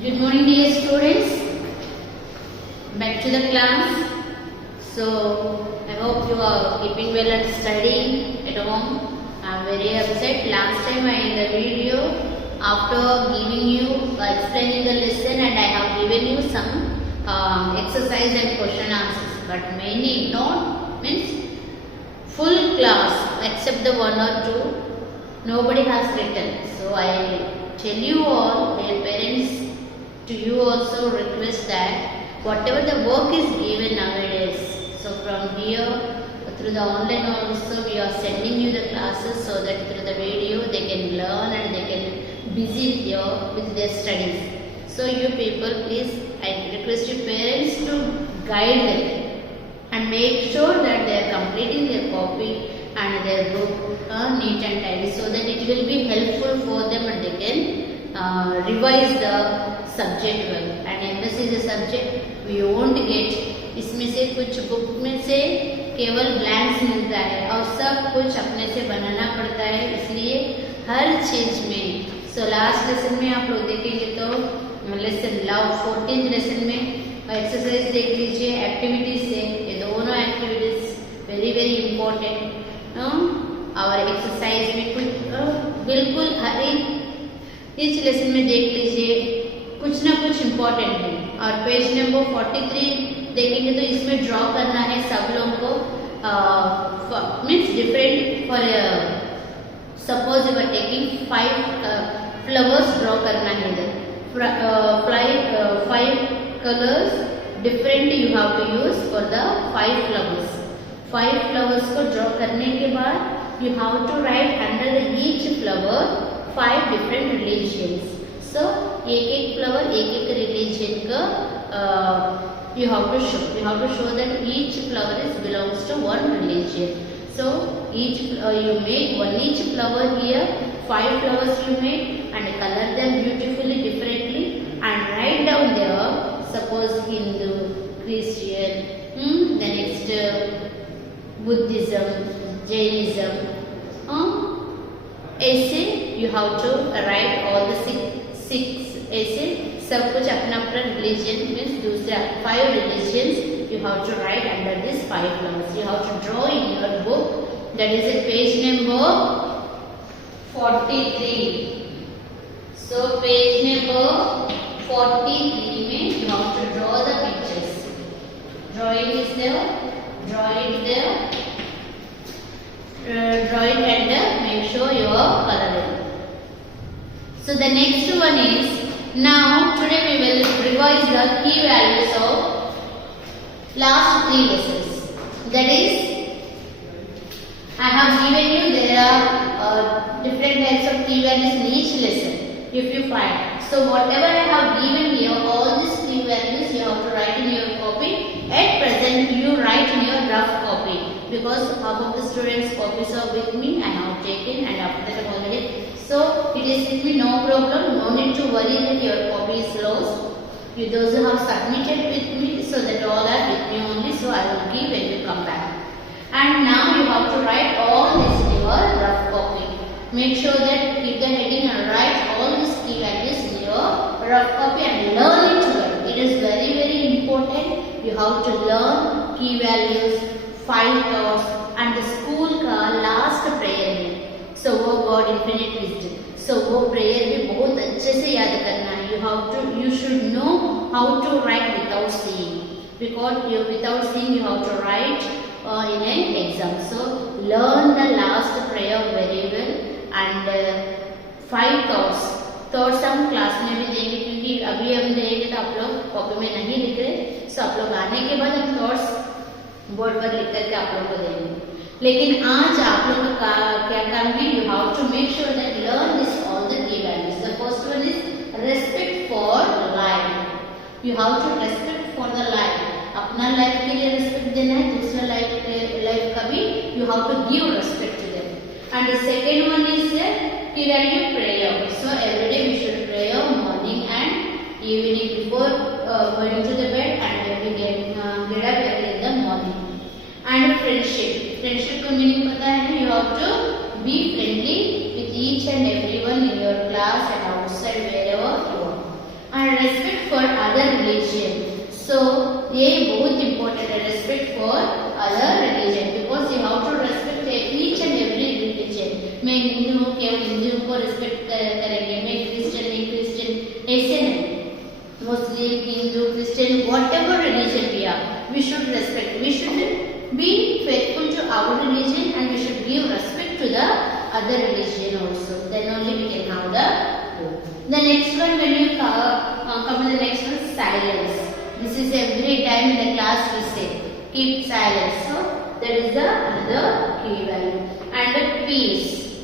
Good morning, dear students. Back to the class. So I hope you are keeping well and studying at home. I am very upset. Last time I in the video, after giving you explaining the lesson, and I have given you some exercise and question answers, but many not means full class except the one or two. Nobody has written. So I tell you all, their parents, to you also request that whatever the work is given nowadays, so from here through the online also we are sending you the classes so that through the video they can learn and they can busy with their studies. So you people, please, I request your parents to guide them and make sure that they are completing their copy and their book neat and tidy, so that it will be helpful for them and they can revise the subject well. And MS is a subject we won't get, इसमें से कुछ book में से केवल blanks मिलता है और सब कुछ अपने से बनाना पड़ता है, इसलिए हर चीज में. सो लास्ट लेसन में आप लोग देखेंगे तो लेसन लव 14th लेसन में एक्सरसाइज देख लीजिए, एक्टिविटीज से, ये दोनों एक्टिविटीज वेरी वेरी इंपॉर्टेंट. और एक्सरसाइज में कुछ बिल्कुल हर एक इस लेसन में देख लीजिए कुछ ना कुछ इम्पोर्टेंट है. और पेज नंबर 43 देखेंगे तो इसमें ड्रॉ करना है सब लोगों को, means different for suppose you are taking 5 flowers draw करना है इधर. 5 colours different you have to use for the 5 flowers. 5 flowers को ड्रॉ करने के बाद you have to write under each flower 5 different religions. So एक फ्लावर एक religion का you have to show. You have to show that each flower belongs to one religion. So each you make each flower here, 5 flowers you make and color them beautifully differently and write down there. Suppose Hindu, Christian, the next Buddhism, Jainism. ऐसे you have to write all the 6 ऐसे सब कुछ अपना अपना religion means दूसरा 5 religions you have to write under this 5 flowers. You have to draw in your book, that is at page number 43. So page number 43 में you have to draw the pictures. Drawing is there, draw it there. Draw it and make sure you are coloring. So the next one is, now today we will revise the key values of last 3 lessons. That is, I have given you there are different types of key values in each lesson if you find. So whatever I have given here, all these key values you have to write in your copy. At present you write in your rough copy, because half of the students' copies are with me, I have taken, and after that I have already. So it is with me, no problem, no need to worry that your copy is lost. You those who have submitted with me, so that all are with me only, so I will give when you come back. And now you have to write all this in your rough copy. Make sure that keep the heading and write all these key values in your rough copy and learn it well. It is very very important. You have to learn key values, 5 thoughts and the school का last prayer है. So वो God infinite wisdom. So वो prayer भी बहुत अच्छे से याद करना है. You should know how to write without seeing, because without seeing you have to write in an exam. So learn the last prayer very well and 5 thoughts. Thoughts हम class में भी देंगे, क्योंकि अभी हम देंगे तो आप लोग कॉपी में नहीं लिख रहे. सो आप लोग आने के बाद हम थॉट्स बोर्ड पर लिख करके आप लोगों को देंगे. लेकिन आज आप लोगों का क्या काम है, you have to make sure that learn this all the key values. The first one is respect for life. You have to respect for the life. अपना लाइफ के लिए रेस्पेक्ट देना है, दूसरा लाइफ का भी you have to give respect to them. And the second one is key value prayer. So every day we should pray morning and evening before going to the bed and when we get up early in the morning. And friendship का meaning पता है ना, you have to be friendly with each and everyone in your class and outside wherever you are. And for other religion. So ये बहुत important है, respect for other religion, because you have to respect each and every religion. मैं हिंदू हूँ क्या हिंदू को respect करेंगे, मैं Christian नहीं क्रिश्चियन, ऐसे नहीं. Muslim, Hindu, Christian, whatever religion we are, we should respect. We should be faithful to our religion and we should give respect to the other religion also. Then only we can have the good. The next one, when you come to the next one, silence. This is every time in the class we say, keep silence. So that is the another key value. And the peace.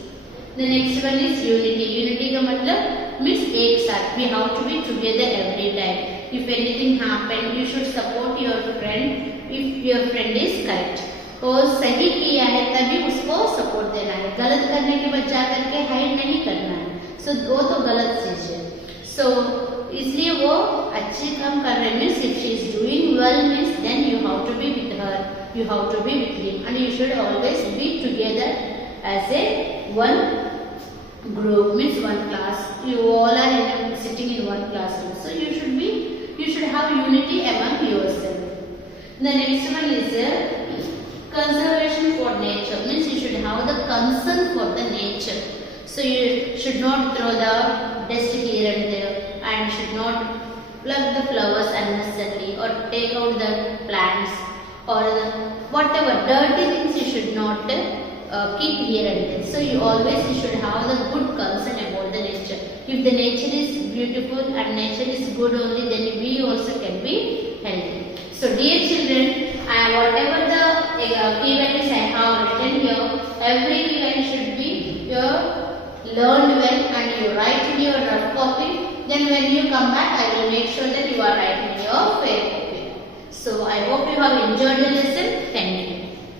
The next one is unity. Unity का मतलब means एक साथ. We have to be together every time. If anything happen, you should support your friend if your friend is correct. वो सही किया है तभी उसको सपोर्ट देना है. गलत करने के बचा करके हाइड नहीं करना है. So वो तो गलत चीज है. So इसलिए वो अच्छे काम कर रहे means if she is doing well means then you have to be with her. You have to be with him and you should always be together as a one group, means one class. You all are sitting in one classroom, so you should have unity among yourself. The next one is conservation for nature, means you should have the concern for the nature. So you should not throw the dust here and there and should not pluck the flowers unnecessarily or take out the plants or whatever dirty things you should not keep here and there. So you should have the good concern about the nature. If the nature is beautiful and nature is good only, then we also can be healthy. So dear children, whatever the key values I have written here, every key value should be learned well and you write in your rough copy. Then when you come back, I will make sure that you are writing your fair copy. So I hope you have enjoyed the lesson. Thank you.